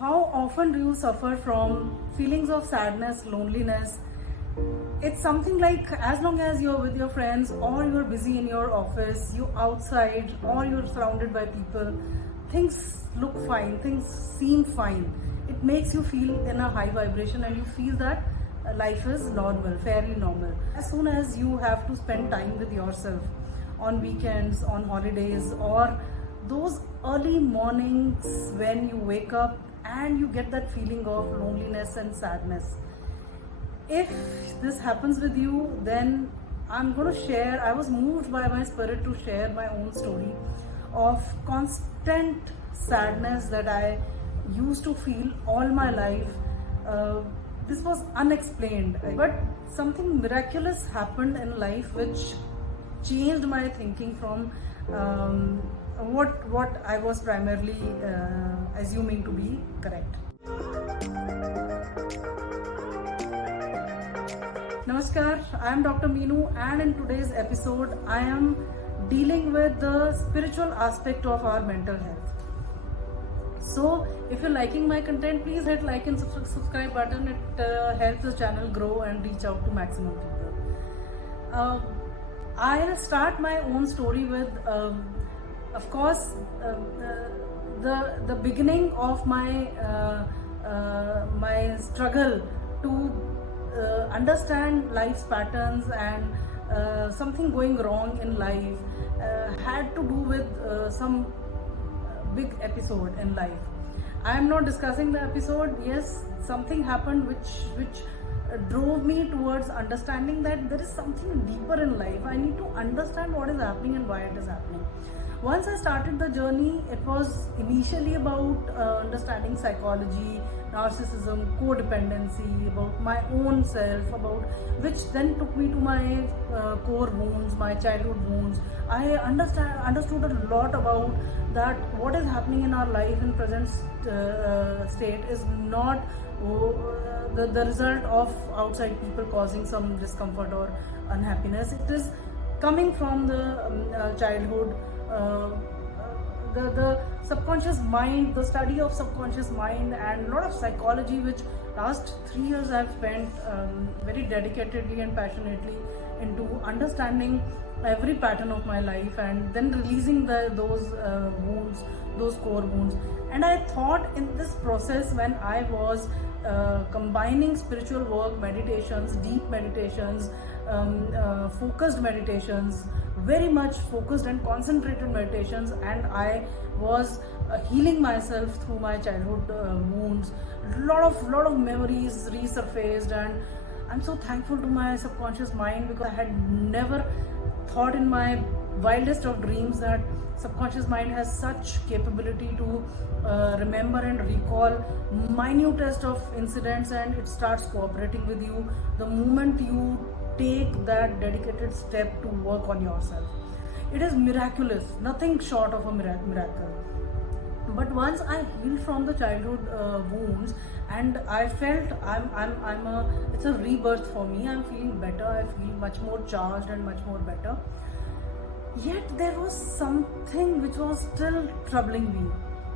How often do you suffer from feelings of sadness, loneliness? It's something like as long as you're with your friends or you're busy in your office, you're outside or you're surrounded by people, things look fine, things seem fine. It makes you feel in a high vibration and you feel that life is normal, fairly normal. As soon as you have to spend time with yourself on weekends, on holidays, or those early mornings when you wake up and you get that feeling of loneliness and sadness. If this happens with you, then I'm going to share, I was moved by my spirit to share my own story of constant sadness that I used to feel all my life. This was unexplained, but something miraculous happened in life which changed my thinking from what I was primarily assuming to be correct. Namaskar, I am Dr. Meenu, and in today's episode I am dealing with the spiritual aspect of our mental health. So if you're liking my content, please hit like and subscribe button. It helps the channel grow and reach out to maximum people. I'll start my own story with of course the beginning of my my struggle to understand life's patterns and something going wrong in life had to do with some big episode in life. I am not discussing the episode. Yes, something happened which drove me towards understanding that there is something deeper in life. I need to understand what is happening and why it is happening. Once I started the journey, it was initially about understanding psychology, narcissism, codependency, about my own self, about which then took me to my core wounds, my childhood wounds. I understood a lot about that what is happening in our life in present state is not the result of outside people causing some discomfort or unhappiness. It is coming from the childhood. The subconscious mind, the study of subconscious mind, and a lot of psychology, which last 3 years I've spent very dedicatedly and passionately into understanding every pattern of my life and then releasing those wounds, those core wounds. And I thought in this process, when I was combining spiritual work, meditations, deep meditations, focused meditations, very much focused and concentrated meditations, and I was healing myself through my childhood wounds. Lot of memories resurfaced, and I'm so thankful to my subconscious mind, because I had never thought in my wildest of dreams that subconscious mind has such capability to remember and recall minutest of incidents, and it starts cooperating with you the moment you take that dedicated step to work on yourself. It is miraculous, nothing short of a miracle. But once I healed from the childhood wounds, and I felt it's a rebirth for me. I'm feeling better. I feel much more charged and much more better. Yet there was something which was still troubling me.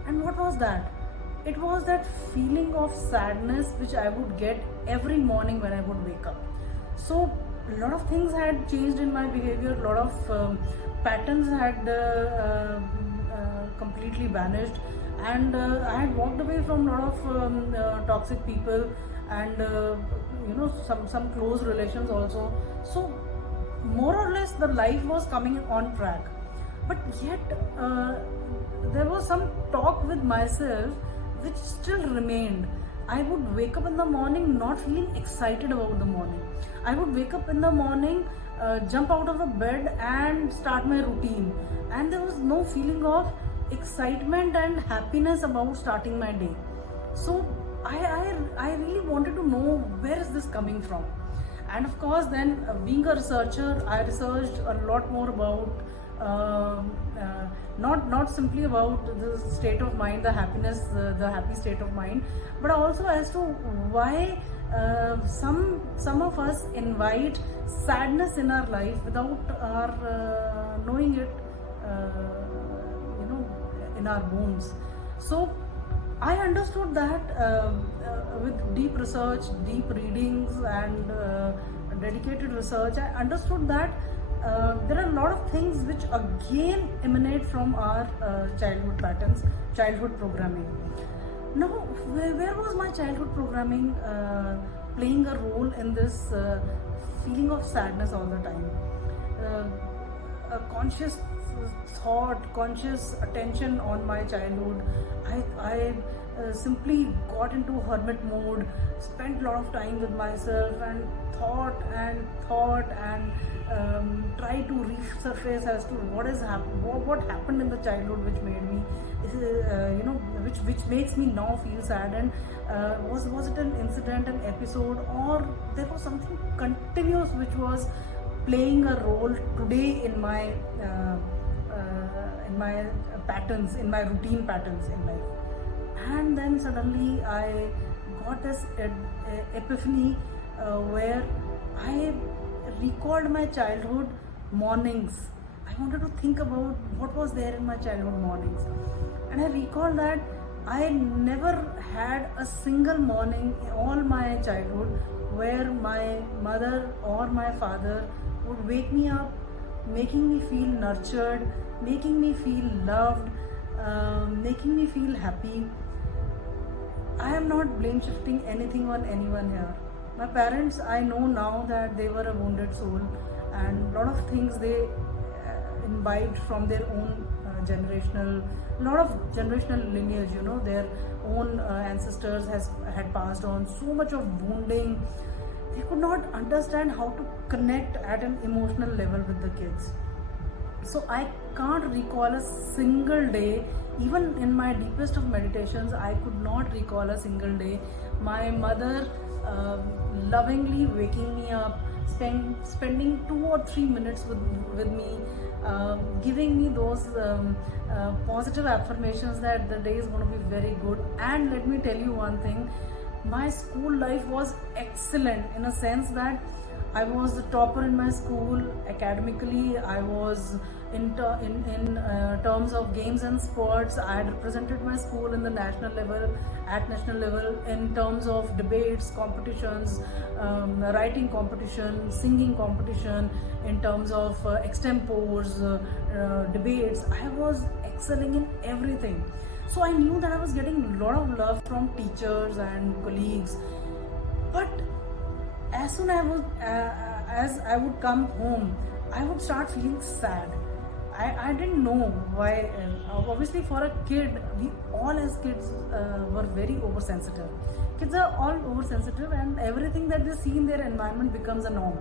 And what was that? It was that feeling of sadness which I would get every morning when I would wake up. So a lot of things had changed in my behavior. A lot of patterns had completely vanished, and I had walked away from a lot of toxic people and some close relations also. So more or less the life was coming on track, but yet there was some talk with myself which still remained. I would wake up in the morning not feeling excited about the morning. I would wake up in the morning, jump out of the bed and start my routine, and there was no feeling of excitement and happiness about starting my day. So I really wanted to know where is this coming from. And of course then being a researcher, I researched a lot more about not simply about the state of mind, the happiness, the happy state of mind, but also as to why some of us invite sadness in our life without our knowing it, in our bones. So I understood that with deep research, deep readings, and dedicated research, I understood that there are a lot of things which again emanate from our childhood patterns, childhood programming. Now, where was my childhood programming playing a role in this feeling of sadness all the time? A conscious thought, conscious attention on my childhood. I simply got into hermit mode, spent a lot of time with myself, and thought and tried to resurface as to what happened in the childhood which made me, which makes me now feel sad, and was it an incident, an episode, or there was something continuous which was playing a role today in my patterns, in my routine patterns in life. And then suddenly I got this epiphany where I recalled my childhood mornings. I wanted to think about what was there in my childhood mornings, and I recalled that I never had a single morning in all my childhood where my mother or my father would wake me up, making me feel nurtured, making me feel loved, making me feel happy. I am not blame shifting anything on anyone here. My parents, I know now that they were a wounded soul, and a lot of things they imbibed from their own lot of generational lineage, their own ancestors had passed on so much of wounding. They could not understand how to connect at an emotional level with the kids. So I can't recall a single day, even in my deepest of meditations, I could not recall a single day my mother lovingly waking me up, spending 2 or 3 minutes with me, giving me those positive affirmations that the day is going to be very good. And let me tell you one thing, my school life was excellent in a sense that I was the topper in my school. Academically, I was in terms of games and sports, I had represented my school in the national level, at national level, in terms of debates, competitions, writing competition, singing competition, in terms of extempores, debates. I was excelling in everything. So I knew that I was getting a lot of love from teachers and colleagues. But as soon as I would come home, I would start feeling sad. I didn't know why. Obviously, for a kid, we all as kids were very oversensitive. Kids are all oversensitive, and everything that they see in their environment becomes a norm.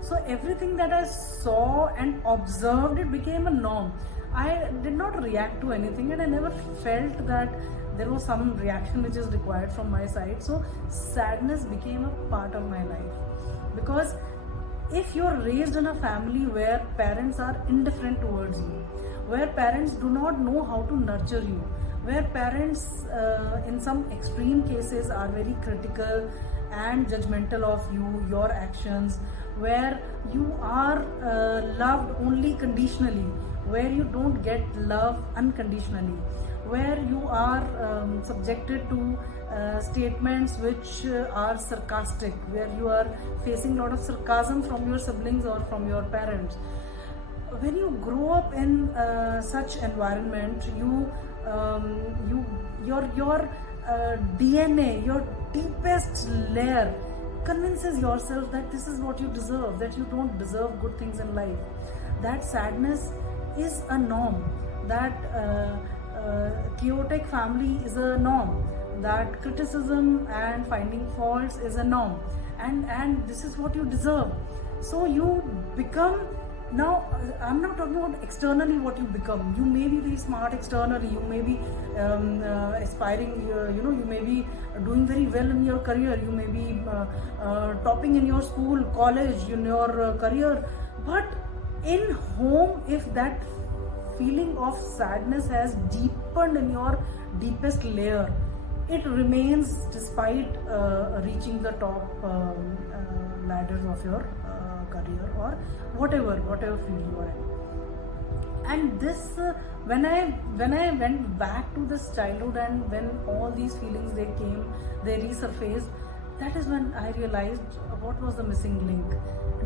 So everything that I saw and observed, it became a norm. I did not react to anything, and I never felt that there was some reaction which is required from my side. So sadness became a part of my life, because if you're raised in a family where parents are indifferent towards you, where parents do not know how to nurture you, where parents in some extreme cases are very critical and judgmental of you, your actions, where you are loved only conditionally, where you don't get love unconditionally, where you are subjected to statements which are sarcastic, where you are facing a lot of sarcasm from your siblings or from your parents. When you grow up in such environment, your DNA, your deepest layer convinces yourself that this is what you deserve, that you don't deserve good things in life, that sadness is a norm, that chaotic family is a norm, that criticism and finding faults is a norm, and this is what you deserve. So you become, now I'm not talking about externally what you become. You may be very smart externally, you may be aspiring, you may be doing very well in your career, you may be topping in your school, college, in your career, but in home, if that feeling of sadness has deepened in your deepest layer, it remains despite reaching the top ladders of your career or whatever field you are in. And this when I went back to this childhood, and when all these feelings they resurfaced, that is when I realized what was the missing link.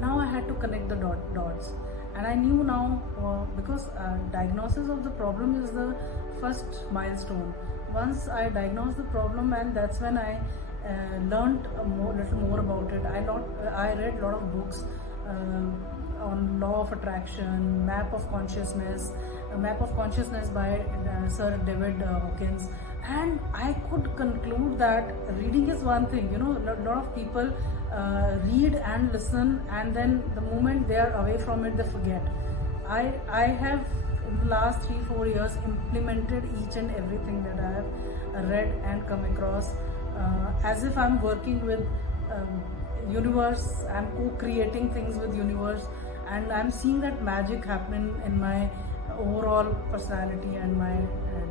Now I had to connect the dots, and I knew now, because diagnosis of the problem is the first milestone. Once I diagnosed the problem, and that's when I learned little more about it. I read a lot of books on law of attraction, map of consciousness by Sir David Hawkins, and I could conclude that reading is one thing. A lot of people read and listen, and then the moment they are away from it, they forget. I have in the last 3-4 years implemented each and everything that I have read and come across, as if I'm working with universe. I'm co-creating things with universe, and I'm seeing that magic happen in my overall personality and my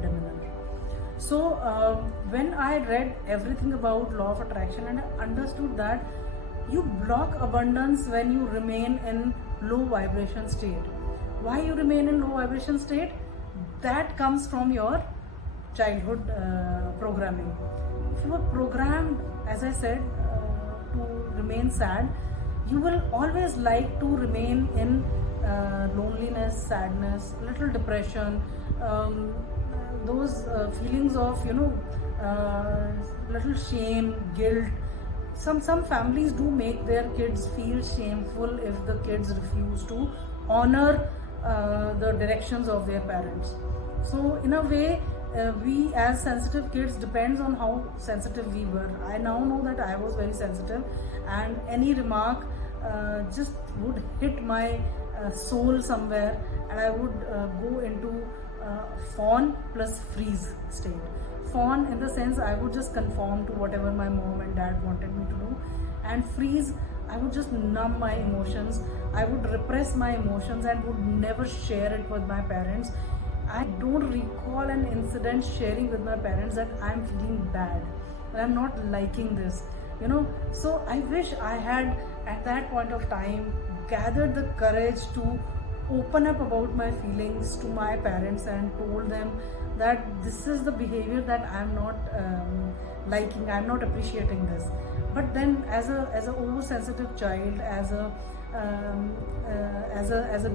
demeanor. So when I read everything about law of attraction, and I understood that you block abundance when you remain in low vibration state. Why you remain in low vibration state? That comes from your childhood programming. If you were programmed, as I said, to remain sad, you will always like to remain in loneliness, sadness, little depression, those feelings of little shame, guilt. Some families do make their kids feel shameful if the kids refuse to honor the directions of their parents. So in a way, we as sensitive kids, depends on how sensitive we were. I now know that I was very sensitive, and any remark just would hit my soul somewhere, and I would go into fawn plus freeze state. Fawn in the sense I would just conform to whatever my mom and dad wanted me to do, and freeze, I would just numb my emotions. I would repress my emotions and would never share it with my parents. I don't recall an incident sharing with my parents that I'm feeling bad, that I'm not liking this, So I wish I had at that point of time gathered the courage to open up about my feelings to my parents and told them that this is the behavior that I'm not liking, I'm not appreciating this. But then as a oversensitive child, as a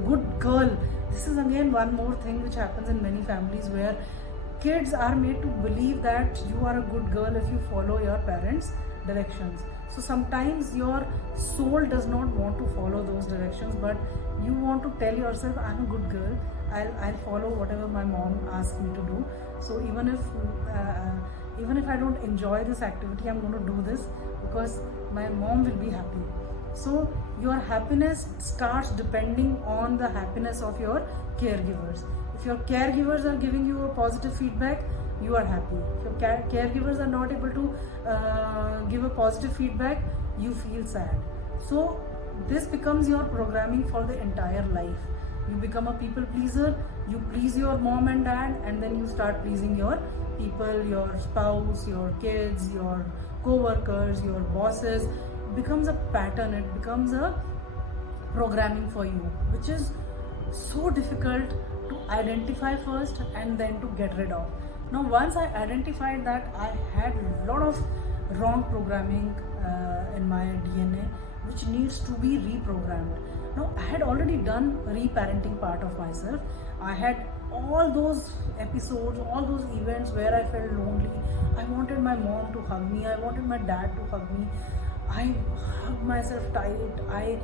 good girl, this is again one more thing which happens in many families, where kids are made to believe that you are a good girl if you follow your parents' directions. So sometimes your soul does not want to follow those directions, but you want to tell yourself, I'm a good girl, I'll follow whatever my mom asks me to do. So even if I don't enjoy this activity, I'm going to do this because my mom will be happy. So your happiness starts depending on the happiness of your caregivers. If your caregivers are giving you a positive feedback, you are happy. If your caregivers are not able to give a positive feedback, you feel sad. So this becomes your programming for the entire life. You become a people pleaser, you please your mom and dad, and then you start pleasing your people, your spouse, your kids, your co-workers, your bosses. It becomes a pattern, it becomes a programming for you, which is so difficult to identify first and then to get rid of. Now once I identified that I had a lot of wrong programming in my DNA, which needs to be reprogrammed. Now I had already done reparenting part of myself. I had all those episodes, all those events where I felt lonely. I wanted my mom to hug me, I wanted my dad to hug me. I hugged myself tight. I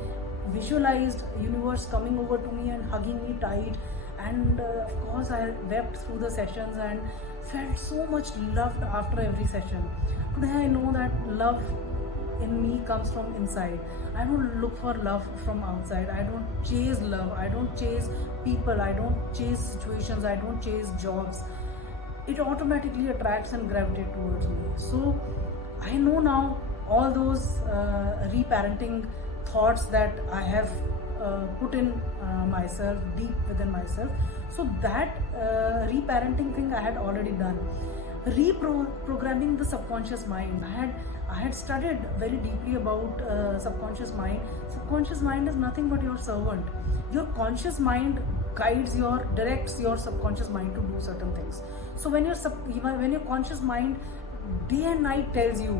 visualized universe coming over to me and hugging me tight, and of course I wept through the sessions and felt so much loved after every session. Today I know that love in me comes from inside. I don't look for love from outside. I don't chase love, I don't chase people, I don't chase situations, I don't chase jobs. It automatically attracts and gravitates towards me. So I know now all those reparenting thoughts that I have put in myself, deep within myself. So that reparenting thing I had already done. Reprogramming the subconscious mind. I had studied very deeply about subconscious mind. Subconscious mind is nothing but your servant. Your conscious mind directs your subconscious mind to do certain things. So when your conscious mind day and night tells you,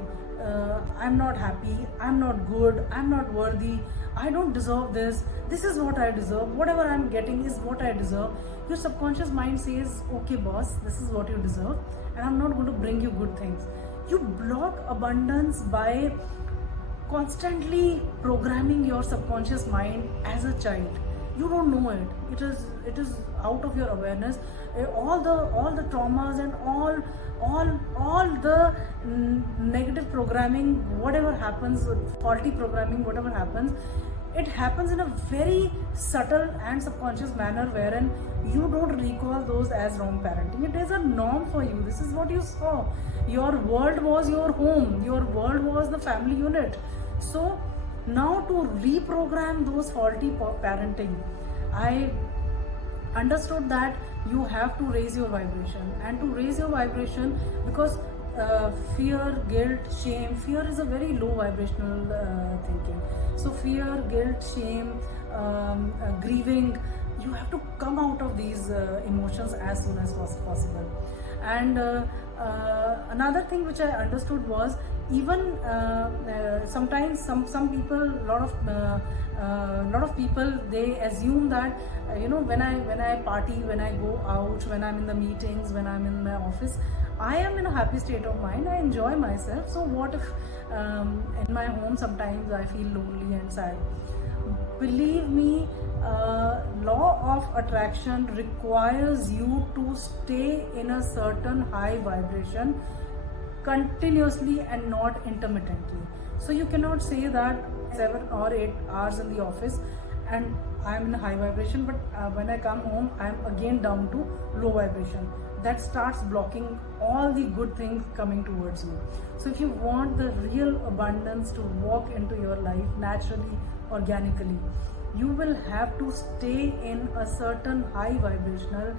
I'm not happy, I'm not good, I'm not worthy, I don't deserve this, this is what I deserve, whatever I'm getting is what I deserve, your subconscious mind says, okay boss, this is what you deserve, and I'm not going to bring you good things. You block abundance by constantly programming your subconscious mind as a child. You don't know it. It is out of your awareness. All the traumas and all the negative programming, whatever happens, faulty programming, whatever happens, it happens in a very subtle and subconscious manner, wherein you don't recall those as wrong parenting. It is a norm for you. This is what you saw. Your world was your home. Your world was the family unit. So now to reprogram those faulty parenting, I understood that you have to raise your vibration. And to raise your vibration, because fear, guilt, shame, fear is a very low vibrational thinking. So fear, guilt, shame, grieving, you have to come out of these emotions as soon as possible. And another thing which I understood was, even sometimes some people, lot of people, they assume that when I party, when I go out, when I'm in the meetings, when I'm in my office, I am in a happy state of mind, I enjoy myself. So what if in my home sometimes I feel lonely and sad? Believe me, law of attraction requires you to stay in a certain high vibration continuously and not intermittently. So you cannot say that 7 or 8 hours in the office and I am in a high vibration, but when I come home I am again down to low vibration. That starts blocking all the good things coming towards you. So if you want the real abundance to walk into your life naturally, organically, you will have to stay in a certain high vibrational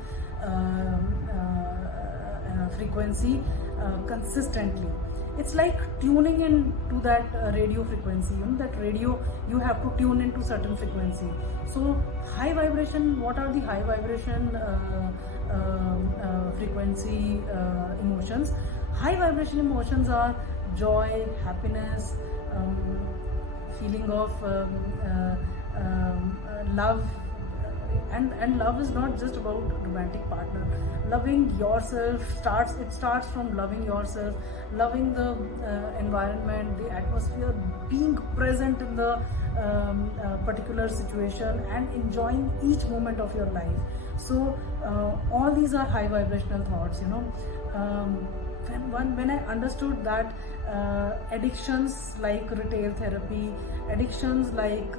frequency consistently. It's like tuning in to that radio frequency. That radio, you have to tune into certain frequency. So high vibration, what are the high vibration frequency emotions? High vibration emotions are joy, happiness, feeling of love, and love is not just about romantic partner. Loving yourself starts from loving yourself, loving the environment, the atmosphere, being present in the particular situation and enjoying each moment of your life. So all these are high vibrational thoughts. When I understood that addictions like retail therapy, addictions like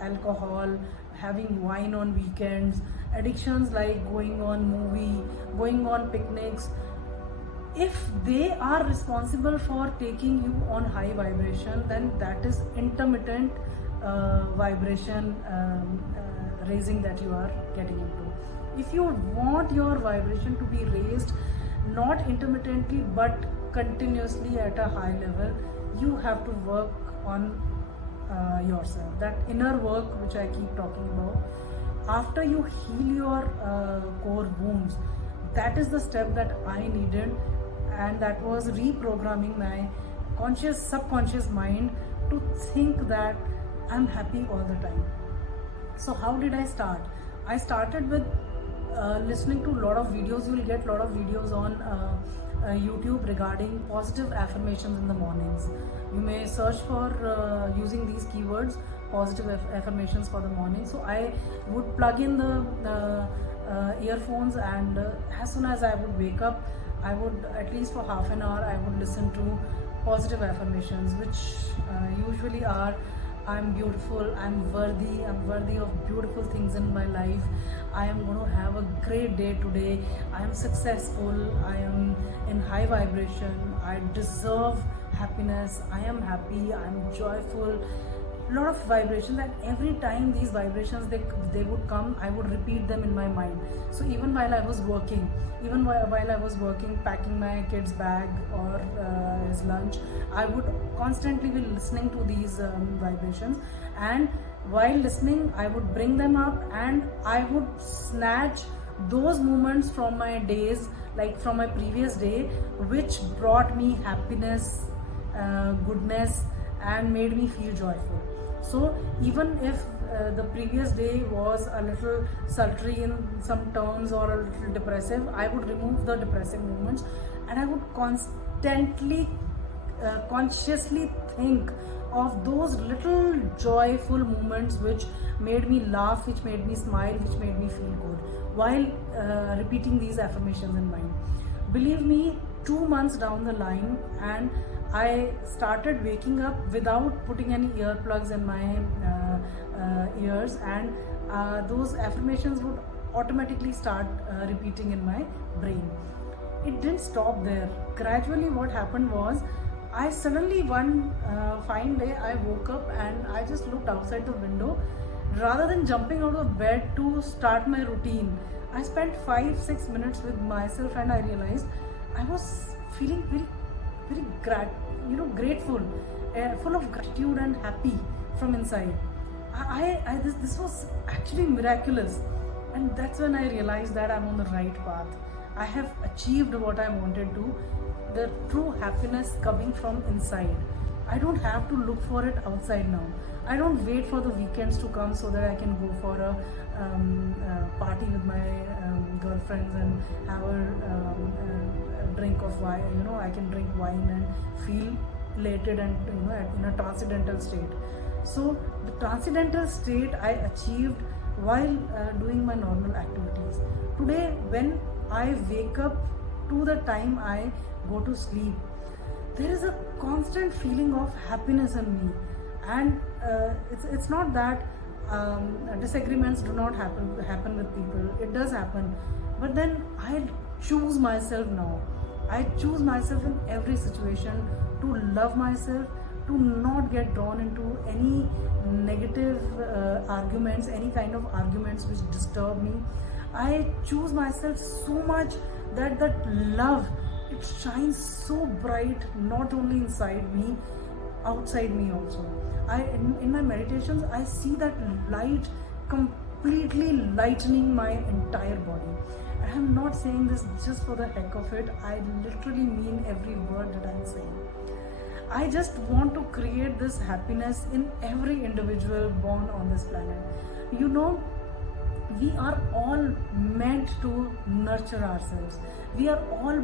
alcohol, having wine on weekends, addictions like going on movie, going on picnics, if they are responsible for taking you on high vibration, then that is intermittent vibration raising that you are getting into. If you want your vibration to be raised not intermittently but continuously at a high level, you have to work on yourself. That inner work which I keep talking about, after you heal your core wounds, that is the step that I needed, and that was reprogramming my subconscious mind to think that I'm happy all the time. So how did I start? I started with listening to a lot of videos. You will get a lot of videos on YouTube regarding positive affirmations in the mornings. You may search for using these keywords, positive affirmations for the morning. So I would plug in the earphones, and as soon as I would wake up, I would, at least for half an hour, I would listen to positive affirmations, which usually are: I'm beautiful, I'm worthy of beautiful things in my life, I am going to have a great day today, I am successful, I am in high vibration, I deserve happiness, I am happy, I am joyful. Lot of vibrations, and every time these vibrations they would come, I would repeat them in my mind. So even while I was working, packing my kid's bag or his lunch, I would constantly be listening to these vibrations. And while listening, I would bring them up, and I would snatch those moments from my days, like from my previous day, which brought me happiness, goodness, and made me feel joyful. So even if the previous day was a little sultry in some terms or a little depressive, I would remove the depressive moments, and I would constantly consciously think of those little joyful moments which made me laugh, which made me smile, which made me feel good, while repeating these affirmations in mind. Believe me, 2 months down the line, and I started waking up without putting any earplugs in my ears, and those affirmations would automatically start repeating in my brain. It didn't stop there. Gradually, what happened was, I suddenly one fine day I woke up and I just looked outside the window. Rather than jumping out of bed to start my routine, I spent 5-6 minutes with myself, and I realized I was feeling very grateful, full of gratitude and happy from inside. This was actually miraculous, and that's when I realized that I'm on the right path. I have achieved what I wanted to. The true happiness coming from inside. I don't have to look for it outside now. I don't wait for the weekends to come so that I can go for a party with my girlfriends and have a drink of wine. I can drink wine and feel elated and in a transcendental state. So the transcendental state I achieved while doing my normal activities. Today, when I wake up to the time I go to sleep, there is a constant feeling of happiness in me, and it's not that disagreements do not happen with people. It does happen, but then I choose myself now. I choose myself in every situation to love myself, to not get drawn into any negative arguments, any kind of arguments which disturb me. I choose myself so much that love, it shines so bright, not only inside me, outside me also. In my meditations, I see that light completely lightening my entire body. I am not saying this just for the heck of it. I literally mean every word that I am saying. I just want to create this happiness in every individual born on this planet. We are all meant to nurture ourselves. We are all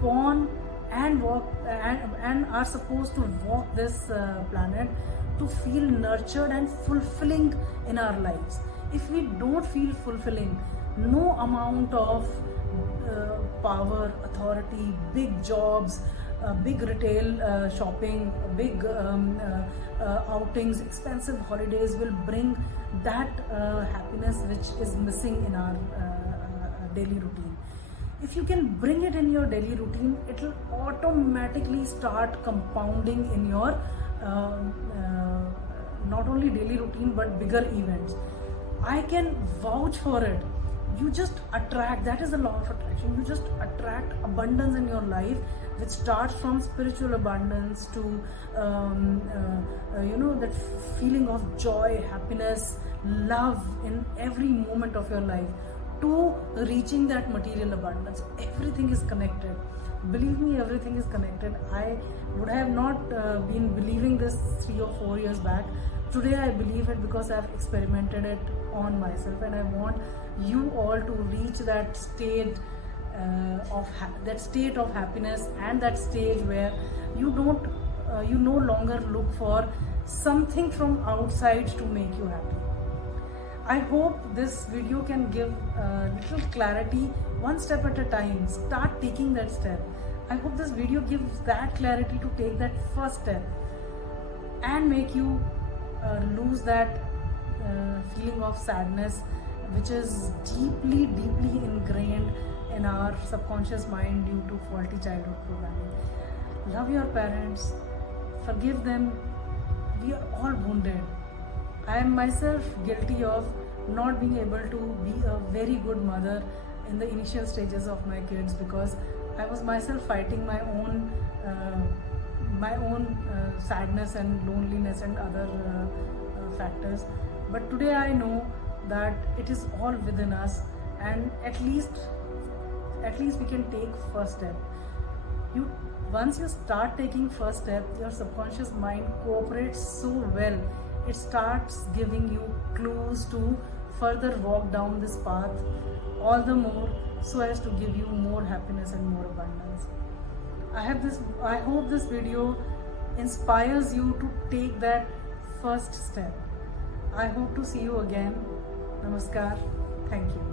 born and walk and are supposed to walk this planet to feel nurtured and fulfilling in our lives. If we don't feel fulfilling, no amount of power, authority, big jobs, big retail shopping, big outings, expensive holidays will bring that happiness which is missing in our daily routine. If you can bring it in your daily routine, it will automatically start compounding in your not only daily routine but bigger events. I can vouch for it. You just attract, that is the law of attraction. You just attract abundance in your life, which starts from spiritual abundance to that feeling of joy, happiness, love in every moment of your life, to reaching that material abundance. Everything is connected. Believe me, everything is connected. I would have not been believing this 3 or 4 years back. Today I believe it because I've experimented it on myself, and I want you all to reach that state of happiness, and that stage where you no longer look for something from outside to make you happy. I hope this video can give little clarity, one step at a time. Start taking that step. I hope this video gives that clarity to take that first step and make you lose that feeling of sadness, which is deeply ingrained in our subconscious mind due to faulty childhood programming. Love your parents, forgive them. We are all wounded. I am myself guilty of not being able to be a very good mother in the initial stages of my kids, because I was myself fighting my own sadness and loneliness and other factors. But today I know that it is all within us, and at least we can take first step. Once you start taking first step, your subconscious mind cooperates so well. It starts giving you clues to further walk down this path, all the more so as to give you more happiness and more abundance. I hope this video inspires you to take that first step. I hope to see you again. Namaskar. Thank you.